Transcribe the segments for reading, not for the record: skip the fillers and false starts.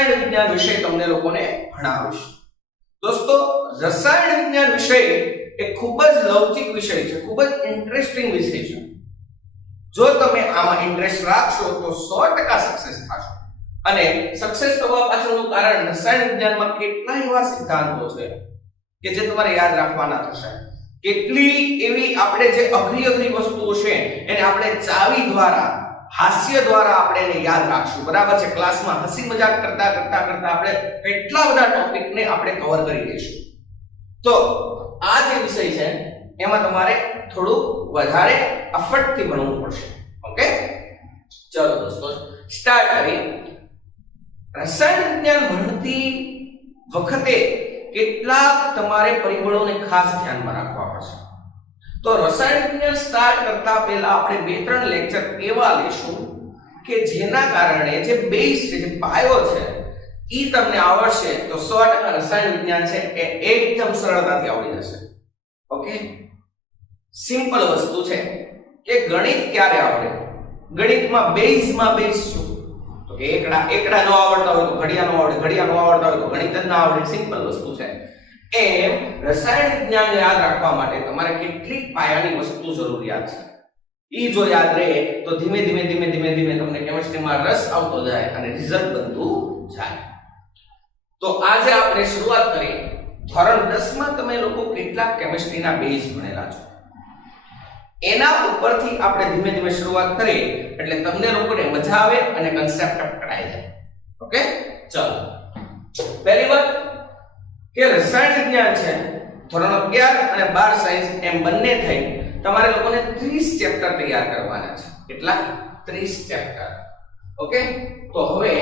રસાયણ વિજ્ઞાન વિષય તમને લોકોને ભણાવીશ। દોસ્તો, રસાયણ વિજ્ઞાન વિષય એ ખૂબ જ લવચિક વિષય છે, ખૂબ જ ઇન્ટરેસ્ટિંગ વિષય છે। જો તમે આમાં ઇન્ટરેસ્ટ રાખશો તો 100% સક્સેસ થશો। અને સક્સેસ થવા પાછળનું કારણ રસાયણ વિજ્ઞાનમાં કેટલા એવા સિદ્ધાંતો છે કે જે તમારે યાદ રાખવાના થશે। કેટલી એવી આપણે જે અઘરી વસ્તુઓ છે એને આપણે ચાવી દ્વારા, હાસ્ય દ્વારા આપણે એને યાદ રાખશું, બરાબર છે। ક્લાસમાં હસી મજાક કરતા આપણે કેટલા બધા ટોપિકને આપણે કવર કરી લઈશું। તો આ જે વિષય છે એમાં તમારે થોડું વધારે એફર્ટથી ભણવું પડશે। ઓકે, ચલો દોસ્તો સ્ટાર્ટ કરીએ। રસાયણ વિજ્ઞાન ભણતી વખતે કેટલાક તમારે પરિબળોને ખાસ ધ્યાનમાં રાખવા પડશે। તો રસાયણ વિજ્ઞાન સ્ટાર્ટ કરતા પહેલા આપણે 2-3 લેક્ચર એવા લેશું કે જેના કારણે જે બેઝ છે, જે પાયો છે, ઈ તમને આવડશે તો 100% રસાયણ વિજ્ઞાન છે એ એકદમ સરળતાથી આવડી જશે। ઓકે, સિમ્પલ વસ્તુ છે કે ગણિત ક્યારે આવડે? ગણિતમાં બેઝમાં બેઝ શું? તો કે એકડા નો આવડતા હોય તો ઘડિયા નો આવડે, ઘડિયા નો આવડતા હોય તો ગણિત જ ના આવડે, સિમ્પલ વસ્તુ છે। એમ રસાયણ વિજ્ઞાન યાદ રાખવા માટે તમારે કેટલીક પાયાની વસ્તુ જરૂરિયાત છે। ઈ જો યાદ રહે તો ધીમે ધીમે તમને કેમિસ્ટ્રીમાં રસ આવતો જાય અને રિઝલ્ટ બનતું જાય। તો આજે આપણે શરૂઆત કરીએ। ધોરણ 10 માં તમે લોકો કેટલાક કેમિસ્ટ્રીના બેઝ ભણેલા છો, એના ઉપરથી આપણે ધીમે ધીમે શરૂઆત કરીએ એટલે તમને લોકોને મજા આવે અને કન્સેપ્ટ પકડાઈ જાય। ઓકે, ચલો પહેલી વાત કે રસાયણ વિજ્ઞાન છે ધોરણ 11 અને 12 સાયન્સ એમ બંને થઈ તમારે લોકોને 30 ચેપ્ટર તૈયાર કરવાના છે। કેટલા? 30 ચેપ્ટર। ઓકે, તો હવે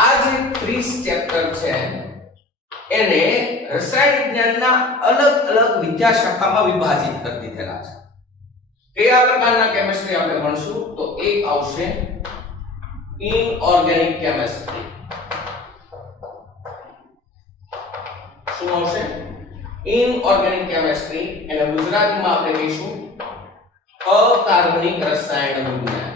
આ જે 30 ચેપ્ટર છે એને રસાયણ વિજ્ઞાનના અલગ વિદ્યાશાખામાં વિભાજિત કરી દીધેલા છે। કયા પ્રકારના કેમિસ્ટ્રી આપણે ભણશું? તો એક આવશે ઇનઓર્ગેનિક કેમિસ્ટ્રી। શું આવશે? ઇનઓર્ગેનિક કેમિસ્ટ્રી, એને ગુજરાતીમાં આપણે કહીશું અકાર્બનિક રસાયણ વિજ્ઞાન।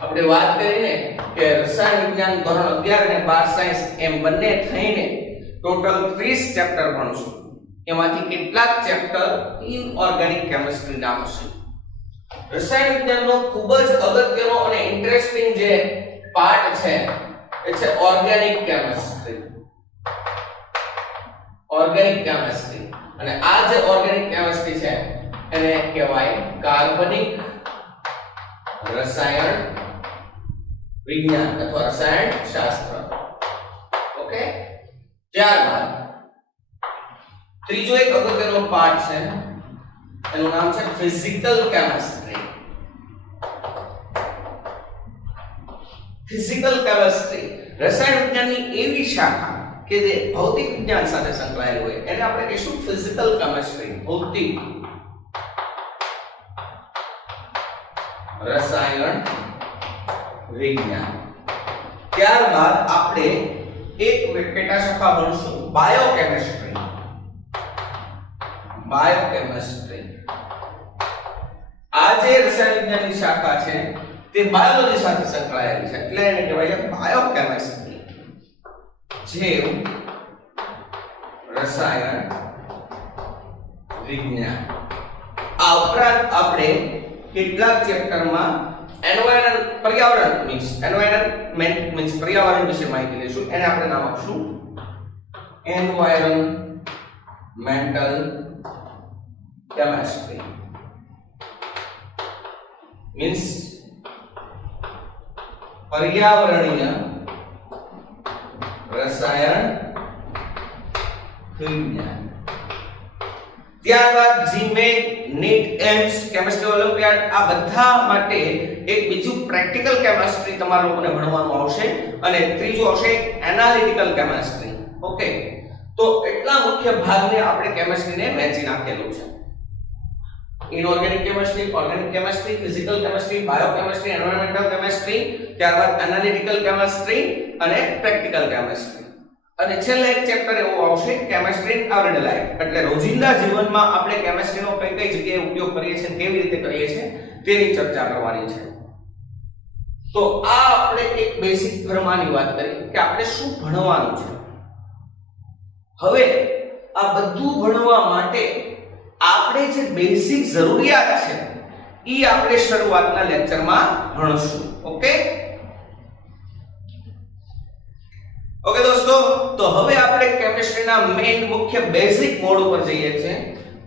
આપણે વાત કરીને કે રસાયણ વિજ્ઞાન ધોરણ 11 અને 12 સાયન્સ એમ બંને થઈને ટોટલ 30 ચેપ્ટર ભણશું। એમાંથી કેટલાક ચેપ્ટર ઇનઓર્ગેનિક કેમિસ્ટ્રી ના હશે। રસાયણ વિજ્ઞાનનો ખૂબ જ અગત્યનો અને ઇન્ટરેસ્ટિંગ જે પાર્ટ છે એ છે ઓર્ગેનિક કેમિસ્ટ્રી। ઓર્ગેનિક કેમિસ્ટ્રી, અને આ જે ઓર્ગેનિક કેમિસ્ટ્રી છે એને કહેવાય કાર્બનિક રસાયણ વિજ્ઞાન અથવા રસાયણ શાસ્ત્ર। ઓકે, ત્યારબાદ ત્રીજો એક અગત્યનો પાર્ટ છે, એનું નામ છે ફિઝિકલ કેમિસ્ટ્રી। ફિઝિકલ કેમિસ્ટ્રી રસાયણ વિજ્ઞાનની એવી શાખા કે જે ભૌતિક વિજ્ઞાન સાથે સંકળાયેલ હોય એને આપણે કહીશું ફિઝિકલ કેમિસ્ટ્રી, ભૌતિક રસાયણ વિજ્ઞાન। ત્યારબાદ આપણે એક પેટા શાખા ભણશું બાયોકેમિસ્ટ્રી। બાયોકેમિસ્ટ્રી આ જે રસાયણ વિજ્ઞાનની શાખા છે તે બાયોલોજી સાથે સંકળાયેલી છે એટલે એને કહેવાય છે બાયોકેમિસ્ટ્રી, જીવ રસાયણ વિજ્ઞાન। આ ઉપરાંત આપણે કેટલાક ચેપ્ટરમાં એન્વાયરમેન્ટ મીન્સ પર્યાવરણ વિશે માહિતી લઈશું। એને આપણે નામ આપશું એન્વાયરમેન્ટલ કેમિસ્ટ્રી, મીન્સ પર્યાવરણીય રસાયણ વિજ્ઞાન। ત્યારબાદ જીમેટ, નીટ, એમ્સ, કેમિસ્ટ્રી ઓલિમ્પિયાડ આ બધા માટે એક બીજું પ્રેક્ટિકલ કેમિસ્ટ્રી તમારા લોકોને ભણવાનું આવશે અને ત્રીજું આવશે એનાલિટિકલ કેમિસ્ટ્રી। ઓકે, તો એટલા મુખ્ય ભાગને આપણે કેમિસ્ટ્રીને વહેંચી નાખેલું છે। Inorganic chemistry, organic chemistry, physical chemistry, biochemistry, environmental chemistry, ત્યારબાદ એનાલિટિકલ કેમિસ્ટ્રી અને પ્રેક્ટિકલ કેમિસ્ટ્રી। અને છેલ્લે એક ચેપ્ટર એવું આવશે કેમિસ્ટ્રી ઇન એવરીડે લાઈફ, એટલે રોજિંદા જીવનમાં આપણે કેમિસ્ટ્રીનો કઈ જગ્યાએ ઉપયોગ કરીએ છીએ, કેવી રીતે કરીએ છીએ તેની ચર્ચા કરવાની છે। તો આ આપણે એક બેસિક ધર્મની વાત કરી કે આપણે શું ભણવાનું છે. હવે આ બધું ભણવા માટે આપણે જે બેસિક જરૂરિયાત છે ઈ આપણે શરૂઆતના લેક્ચરમાં ભણશું. ઓકે દોસ્તો, તો હવે આપણે કેમિસ્ટ્રીના મેઇન મુખ્ય બેસિક મોડ ઉપર જઈએ છીએ.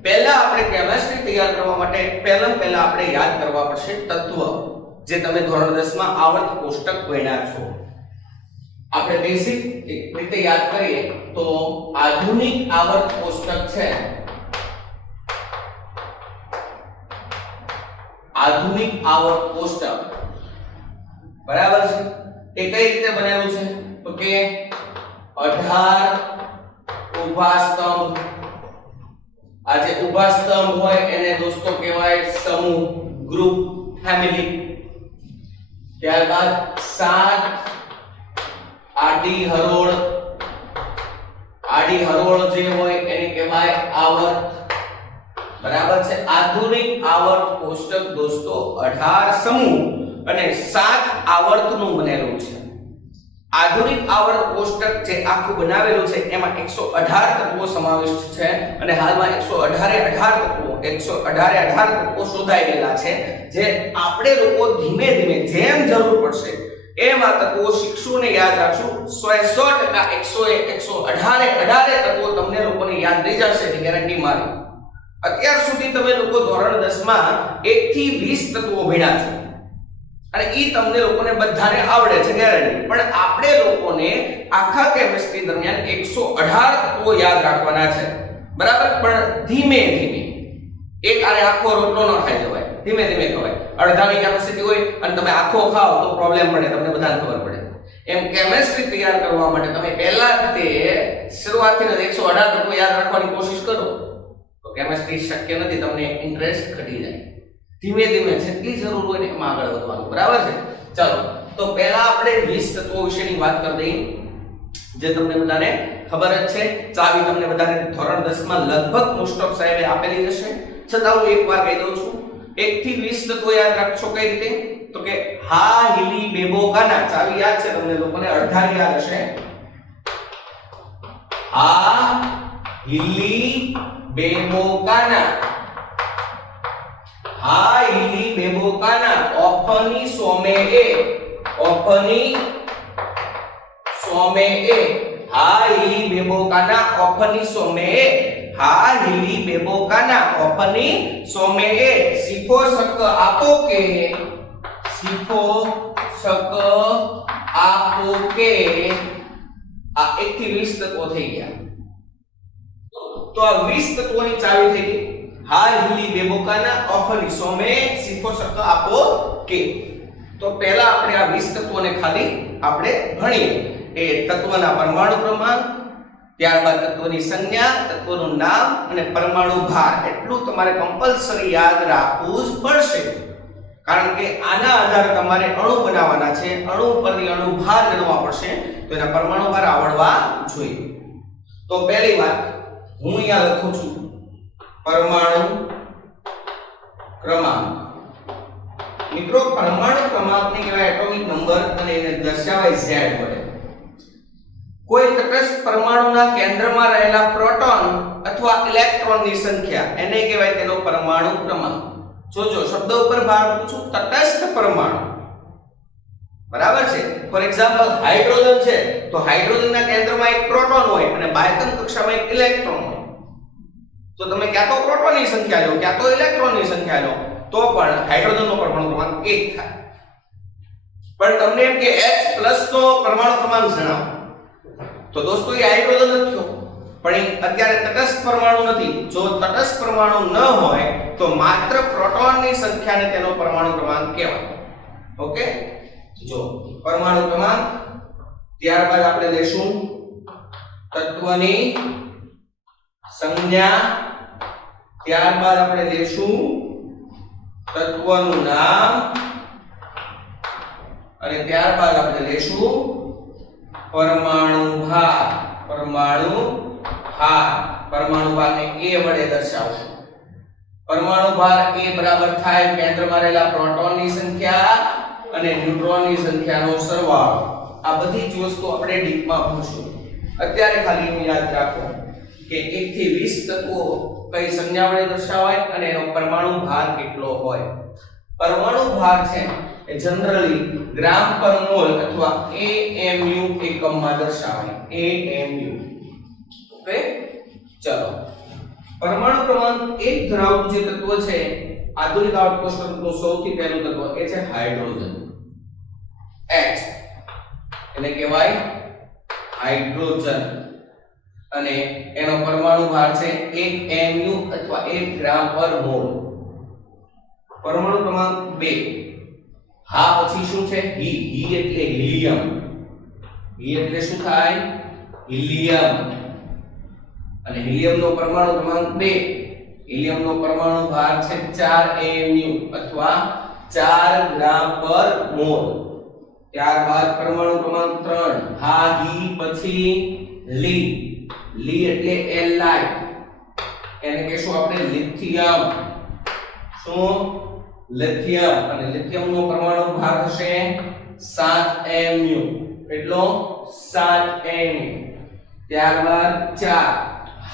પહેલા આપણે કેમિસ્ટ્રી તૈયાર કરવા માટે પહેલા આપણે યાદ કરવા પડશે તત્વ, જે તમે ધોરણ 10 માં આવર્ત કોષ્ટક ભણ્યા છો. આપણે બેસિક રીતે યાદ કરીએ તો આધુનિક આવર્ત કોષ્ટક છે. આધુનિક આવર્ત કોષ્ટક બરાબર છે. એ કઈ રીતે બનેલું છે તો કે 18 ઊભા સ્તંભ. આ જે ઊભા સ્તંભ હોય એને દોસ્તો કહેવાય સમૂહ, ગ્રુપ, ફેમિલી. ત્યારબાદ 7 આડી હરોળ જે હોય એને કહેવાય આવર્ત. બરાબર છે. આધુનિક આવર્ત કોષ્ટક દોસ્તો 18 સમૂહ અને 7 આવર્તનું બનેલું છે. આધુનિક આવર્ત કોષ્ટક જે આખું બનાવેલું છે એમાં 118 તત્વો સમાવિષ્ટ છે અને હાલમાં 118 તત્વો શોધાઈ ગયેલા છે, જે આપણે લોકો ધીમે ધીમે જેમ જરૂર પડશે એમ આ તત્વો શીખશું ને યાદ રાખશું. 100% 118 તત્વો તમને લોકોને યાદ રહી જશે એની ગેરંટી મારી. અત્યાર સુધી તમે લોકો ધોરણ 10 માં 1 થી 20 તત્વો ભણ્યા છે અને ઈ તમને લોકોને બધાને આવડે છે ગેરંટી. પણ આપણે લોકોને આખા કેમિસ્ટ્રી દરમિયાન 118 તત્વો યાદ રાખવાના છે. બરાબર. પણ ધીમે ધીમે એક આરે આખો રોટલો ન ખાઈ જવાય, ધીમે ધીમે ખવાય. અડધાની કેપેસિટી હોય અને તમે આખો ખાઓ તો પ્રોબ્લેમ પડે, તમને બધાને ખબર પડે. એમ કેમિસ્ટ્રી તૈયાર કરવા માટે તમે પહેલા તે શરૂઆતથી જ 118 તત્વો યાદ રાખવાની કોશિશ કરો તો કેમિસ્ટ્રી શક્ય નથી, તમને ઇન્ટરેસ્ટ ઘટી જાય. ધીમે ધીમે જેટલી જરૂર હોય ને એમાં આગળ વધવાનું. બરાબર છે. ચાલો, તો પહેલા આપણે 20 તત્વો વિશેની વાત કરી દઈએ, જે તમને બધાને ખબર જ છે. ચાવી તમને બધાને ધોરણ 10 માં લગભગ મોસ્ટ ઓફ સાહેબે આપેલી હશે, છતાં હું એકવાર કહી દઉં છું. 1 થી 20 તત્વો યાદ રાખશો કઈ રીતે તો કે હા હિલી બેબો કાના. ચાવી યાદ છે તમને લોકોને, અડધા યાદ હશે. હા હિલી બેબો કાના, હા હિલી બેબો કાના. ઓફની સોમે એ, ઓફની સોમે એ. હા હિલી બેબો કાના ઓફની સોમે એ. હા હિલી બેબો કાના ઓફની સોમે એ. શીખો શક આપો કે, શીખો શક આપો કે. આ 1 થી 20 તત્વો થઈ ગયા. તો આ 20 તત્વોની ચાવી થઈ ગઈ. હા હિલી બેબો કાના ઓફની સોમે શીખો શક આપો કે. તો પહેલા આપણે આ 20 તત્વોને ખાલી આપણે ભણીએ. એ તત્વના પરમાણુ ક્રમાંક, ત્યારબાદ તત્વની સંજ્ઞા, તત્વનું નામ અને પરમાણુ ભાર. એટલું તમારે કમ્પલસરી યાદ રાખવું જ પડશે, કારણ કે આના આધારે તમારે અણુ બનાવવાના છે. અણુ પરથી અણુ ભાર ગણવા પડશે, તો એના પરમાણુ ભાર આવડવા જોઈએ. તો પહેલી વાત હું અહીંયા લખું છું પરમાણુ ક્રમાંક. મિત્રો, પરમાણુ ક્રમાંકને કહેવાય એટોમિક નંબર અને એને દર્શાવાય Z વડે. કોઈ તટસ્થ પરમાણુના કેન્દ્રમાં રહેલા પ્રોટોન અથવા ઇલેક્ટ્રોનની સંખ્યા એને કહેવાય તેનો પરમાણુ ક્રમાંક. જોજો, શબ્દ ઉપર ભાર મૂકું છું, તટસ્થ પરમાણુ. બરાબર છે. ફોર એક્ઝામ્પલ હાઇડ્રોજન છે તો હાઇડ્રોજનના કેન્દ્રમાં એક પ્રોટોન હોય અને બાહ્યતમ કક્ષામાં એક ઇલેક્ટ્રોન હોય. તો તમે ક્યાં તો પ્રોટોનની સંખ્યા લો, ક્યાં તો ઇલેક્ટ્રોનની સંખ્યા લો, તો પણ હાઇડ્રોજનનો પરમાણુ ક્રમાંક 1 થાય. પણ તમને એમ કે H+ નો પરમાણુ ક્રમાંક જણાવો, તો દોસ્તો એ હાઇડ્રોજન જ થયો. પણ એ અત્યારે તટસ્થ પરમાણુ નથી. જો તટસ્થ પરમાણુ ન હોય તો માત્ર પ્રોટોનની સંખ્યાને તેનો પરમાણુ ક્રમાંક કહેવાય. ઓકે, જો પરમાણુ ક્રમાંક, ત્યારબાદ આપણે લેશું તત્વની સંજ્ઞા, ત્યારબાદ આપણે લેશું તત્વનું નામ અને ત્યારબાદ આપણે લેશું પરમાણુ ભાર. પરમાણુ ભાર, પરમાણુ ભારને A વડે દર્શાવશું. પરમાણુ ભાર A બરાબર થાય કેન્દ્રમાં રહેલા પ્રોટોનની સંખ્યા અને ન્યુટ્રોનની સંખ્યાનો સરવાળો. આ બધી જ વસ્તુ આપણે ડીપમાં ભણશું. અત્યારે ખાલી એવું યાદ રાખો કે 1 થી 20 તત્વો કઈ સંજ્ઞા વડે દર્શાવાય અને એનો પરમાણુ ભાર કેટલો હોય. પરમાણુ ભાર છે એ જનરલી ગ્રામ પર મોલ અથવા AMU એકમમાં દર્શાવાય. AMU. ઓકે, ચલો. પરમાણુ ક્રમાંક 1 ધરાવતું જે તત્વ છે આધુનિક આઉટ કોષ્ટકનું સૌથી પહેલું તત્વ એ છે હાઇડ્રોજન. H એને કહેવાય હાઇડ્રોજન અને એનો પરમાણુ ભાર છે 1 mu અથવા 1 ગ્રામ પર મોલ. પરમાણુ ક્રમાંક 2 હા પછી શું છે હી એટલે હિલિયમ. હી એટલે શું થાય હિલિયમ અને હિલિયમનો પરમાણુ ક્રમાંક 2 હિલિયમનો પરમાણુ ભાર છે 4 mu અથવા 4 ગ્રામ પર મોલ. ત્યારબાદ પરમાણુ ક્રમાંક 3 હા હી પછી લી. લી એટલે Li એને કહેશું આપણે લિથિયમ. શું લિથિયમ અને લિથિયમનો પરમાણુ ભાર હશે 7 mu. કેટલો 7 mu. ત્યારબાદ 4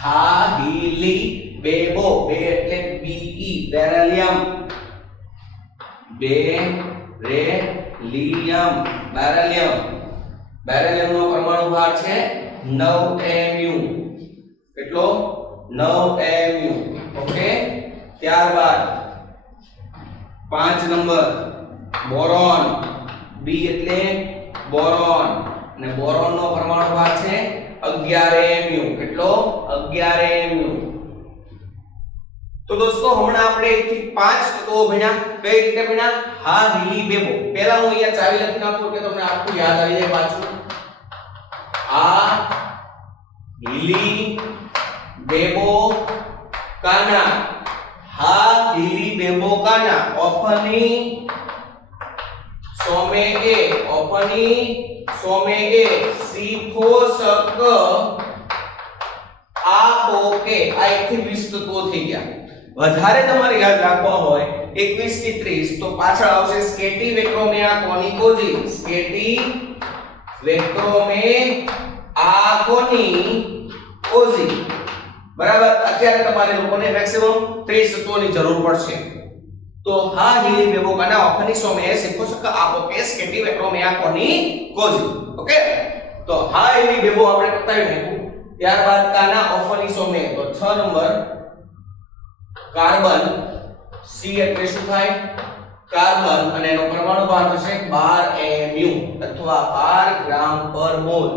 હા હી લી બેબો. બે એટલે Be બેરિલિયમ. Beryllium beryllium. બેરિલિયમનો પરમાણુ ભાર છે 9 mu. કેટલો 9 mu. ઓકે, ત્યારબાદ 5 નંબર બોરોન. બી એટલે બોરોન અને બોરોનનો પરમાણુ ભાર છે 11 mu. કેટલો 11 mu. તો દોસ્તો હમણાં આપણે 1 થી 5 તત્વો ભણ્યા. કઈ રીતે ભણ્યા? હા હી બેબો. પહેલા હું અહીંયા ચાવી લખી નાખું કે તમને આખું યાદ આવી જાય પાછું. આ હિલી બેબો કાના. હા હિલી બેબો કાના. ઓફની સોમે એ. ઓફની સોમે એ. સીફો સક આ ઓકે. આ 1 થી 20 તત્વો થઈ ગયા. વધારે તમારે યાદ રાખવા હોય 21 થી 30 તો પાછળ આવશે સ્કેટી વેક્રોમિયા કોનિકોજી. સ્કેટી વેક્રોમે આ કોનિકોજી. બરાબર. અત્યારે તમારે લોકોને મેક્સિમમ 30 તત્વોની જરૂર પડશે. તો હા હિલી બેબો કાના ઓફની સોમે સિફો સક આ ઓકે સ્કેટી વેક્રોમિયા કોનિકોજી. ઓકે, તો હા હિલી બેબો આપણે બતાવી નાખ્યું. ત્યારબાદ કાના ઓફની સોમે તો 6 નંબર કાર્બન. સી એટલે શું થાય કાર્બન અને એનો પરમાણુ ભાર થશે 12 mu અથવા 12 ગ્રામ પર મોલ.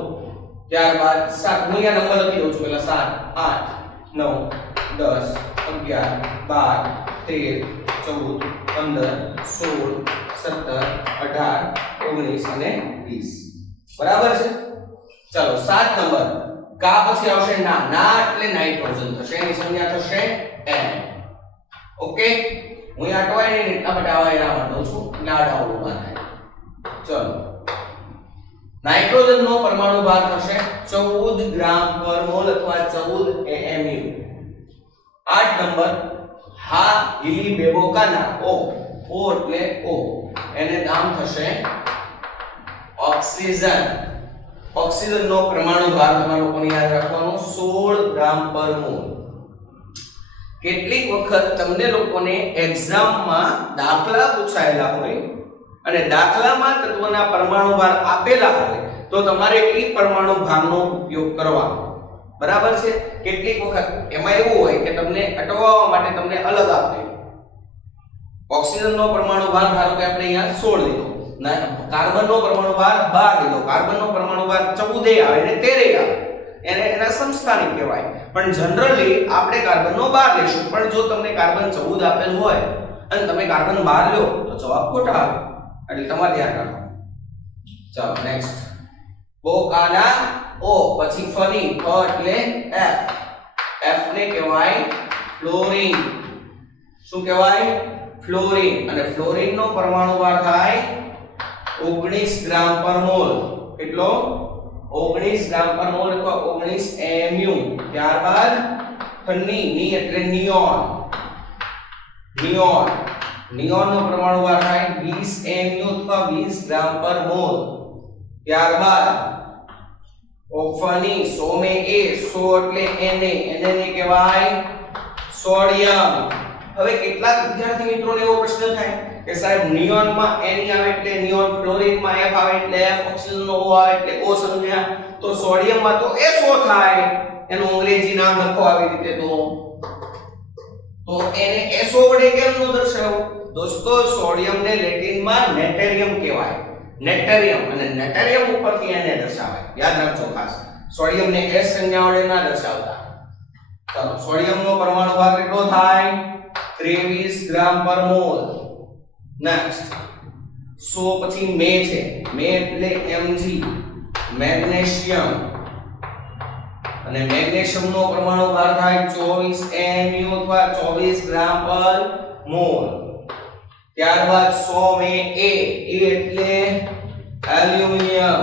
ત્યારબાદ 7 હું અહીંયા નંબર લખી દઉં છું. પહેલા 7 8 9 10 11 12 13 14 15 16 17 18 19 અને 20. બરાબર છે. ચાલો 7 નંબર કા પછી આવશે ના. ના એટલે નાઇટ્રોજન થશે. એની સંજ્ઞા થશે N. ઓકે, હું અહીંયા અટવાય નહીં એટલા માટે આવા એના દઉં છું એટલે આ ડાઉન થાય. ચલો નાઇટ્રોજન નો પરમાણુ ભાર થશે 14 ગ્રામ પર મોલ અથવા 14 AMU. 8 નંબર હા હિલી બેબો કાના. O એટલે O. એને નામ થશે ઓક્સિજન. ઓક્સિજન નો પરમાણુ ભાર તમારે લોકોને યાદ રાખવાનો 16 ગ્રામ પર મોલ. કેટલીક વખત તમને લોકોને એક્ઝામમાં દાખલા પૂછાયેલા હોય અને દાખલામાં તત્વના પરમાણુ ભાર આપેલા હોય તો તમારે એ પરમાણુ ભારનો ઉપયોગ કરવાનો. બરાબર છે. કેટલીક વખત એમાં એવું હોય કે તમને અટકાવવા માટે તમને અલગ આપે. ઓક્સિજનનો પરમાણુ ભાર ધારો કે આપણે અહીંયા 16 લીધો. કાર્બનનો પરમાણુ ભાર 12 લીધો. કાર્બનનો પરમાણુ ભાર 14 આવે અને 13 આવે. એને એના સમસ્થાનિક કહેવાય. પણ જનરલી આપણે કાર્બનનો 12 લેશું. પણ જો તમને કાર્બન 14 આપેલું હોય અને તમે કાર્બન 12 લ્યો તો જવાબ ખોટા આવે. એટલે તમારે ધ્યાન રાખો. ચાલો નેક્સ્ટ બોકાના O પછી ફની ફ એટલે F. F ને કહેવાય ફ્લોરિન. શું કહેવાય ફ્લોરિન. અને ફ્લોરિન નો પરમાણુ ભાર થાય 19 ગ્રામ પર મોલ. કેટલો 19 ગ્રામ પર મોલ અથવા 19 mu. ત્યારબાદ ની એટલે નિયોન. નિયોન નિયોન નો પરમાણુ ભાર થાય 20 mu અથવા 20 ગ્રામ પર મોલ. ત્યારબાદ ઓપ્શનની 100 મે A 100 એટલે Na ને કહેવાય સોડિયમ. હવે કેટલાક વિદ્યાર્થી મિત્રોને એવો પ્રશ્ન થાય કે સાહેબ નિયોન માં Na આવે એટલે નિયોન, ક્લોરીન માં F આવે એટલે F, ઓક્સિજન નો O આવે એટલે O સંજ્ઞા, તો સોડિયમ માં તો SO થાય, એનું અંગ્રેજી નામ લખો આવી રીતે. તો એને SO વડે કેમ ન દર્શાવો? દોસ્તો સોડિયમ ને લેટિન માં નેટેરિયમ કહેવાય, નેટેરિયમ, અને નેટેરિયમ ઉપરથી એને દર્શાવાય. યાદ રાખજો ખાસ, સોડિયમ ને S સંજ્ઞા વડે ના દર્શાવતા. ચાલો, સોડિયમ નો પરમાણુ ભાર કેટલો થાય? 23 ગ્રામ પર મોલ. નેક્સ્ટ 100 પછી મે છે, મે એટલે Mg, મેગ્નેશિયમ, અને મેગ્નેશિયમ નો પરમાણુ ભાર થાય 24 mu અથવા 24 ગ્રામ પર મોલ. ત્યારબાદ 100 મે A એટલે એલ્યુમિનિયમ,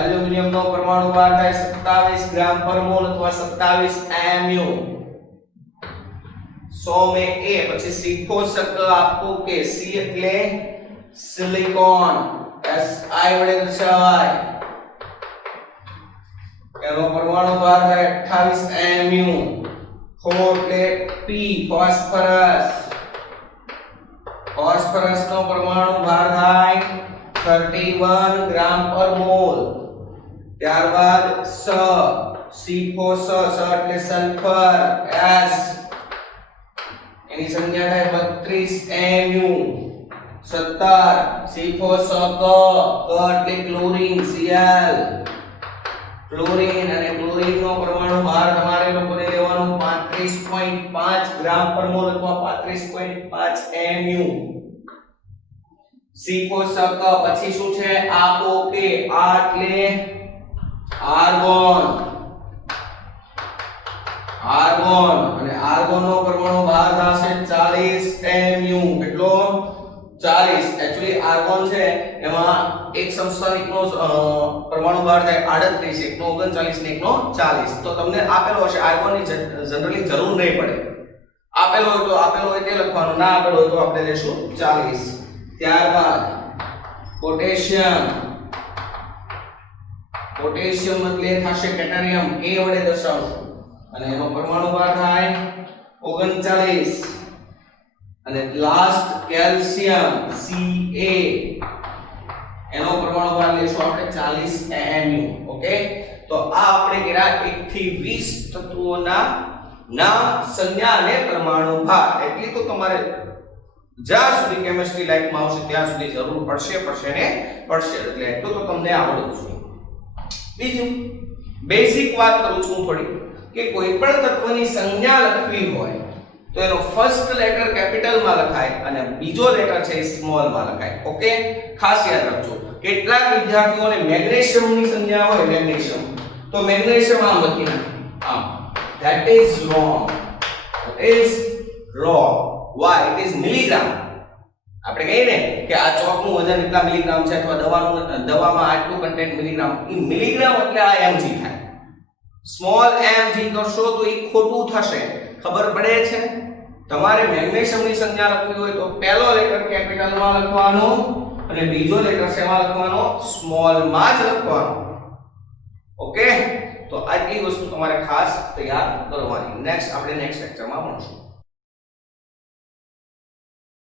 એલ્યુમિનિયમ નો પરમાણુ ભાર થાય 27 ગ્રામ પર મોલ અથવા 27 mu. 100 મે A પછી સીધો શબ્દ આપો કે C એટલે સિલિકોન, Si વડે દર્શાવાય, એનો પરમાણુ ભાર થાય 28 mu. એટલે P ફોસ્ફરસ, ફોસ્ફરસ નો પરમાણુ ભાર થાય 31 ગ્રામ પર મોલ. ત્યારબાદ સીફો સ એટલે સલ્ફર, S, એની સંખ્યા થાય 32 mu. 17 સીફો સ ક એટલે ક્લોરીન, Cl, ક્લોરીન, અને ક્લોરીન નો પરમાણુ ભાર તમારે લોકોને લેવાનો 35.5 ગ્રામ પર મોલ અથવા 35.5 mu. સીફો સ ક પછી શું છે? આપો કે આ એટલે આર્ગોન, આર્ગોન, અને આર્ગોન નો પરમાણુ ભાર થશે 40 mu. કેટલો? 40. એક્ચ્યુઅલી આર્ગોન છે એમાં એક સમસ્થાનિકનો પરમાણુ ભાર થાય 38, એકનો 39 ને એકનો 40. તો તમને આપેલો હશે, આર્ગોનની જનરલી જરૂર નહીં પડે, આપેલો હોય તો આપેલો હોય તે લખવાનું, ના આપેલો હોય તો આપણે લેશું 40. ત્યારબાદ પોટેશિયમ, પોટેશિયમ એટલે થશે કેટારિયમ, A વડે દર્શાવશું, અને એનો પરમાણુ ભાર થાય 39. અને લાસ્ટ કેલ્શિયમ, Ca, એનો પરમાણુ ભાર લેશું આપણે 40 mu. ઓકે, તો આ આપણે કર્યા 1 થી 20 તત્વોના નામ, સંજ્ઞા અને પરમાણુ ભાર. એટલી તો તમારે જ્યાં સુધી કેમિસ્ટ્રી લાઈફમાં આવશે ત્યાં સુધી જરૂર પડશે ને પડશે, એટલે એટલું તો તમને આવડવું જોઈએ. બીજું બેઝિક વાત કરું છું થોડી, કે કોઈ પણ તત્વની સંજ્ઞા લખવી હોય તો એનો ફર્સ્ટ લેટર કેપિટલ માં લખાય અને બીજો લેટર છે સ્મોલ માં લખાય. ઓકે, ખાસ યાદ રાખજો. કેટલાક વિદ્યાર્થીઓને મેગ્નેશિયમ ની સંજ્ઞા હોય, મેગ્નેશિયમ, તો મેગ્નેશિયમ આમ લખી નાખે, આમ. That is wrong. It is wrong. Why? It is milligram. આપણે કહીએ ને કે આ ચોકનું વજન એટલા મિલીગ્રામ છે, અથવા દવામાં આટલું કન્ટેન્ટ મિલીગ્રામ, એ મિલીગ્રામ એટલે આ mg થાય. સ્મોલ mg કરશો તો એ ખોટું થશે. ખબર પડે છે? તમારે મેગ્નેશિયમની સંજ્ઞા લખવી હોય તો પહેલો લેટર કેપિટલમાં લખવાનો અને બીજો લેટર શેમાં લખવાનો? સ્મોલમાં જ લખવાનો. ઓકે, તો આટલી વસ્તુ તમારે ખાસ તૈયાર કરવાની. નેક્સ્ટ આપણે નેક્સ્ટ લેક્ચરમાં મળશું.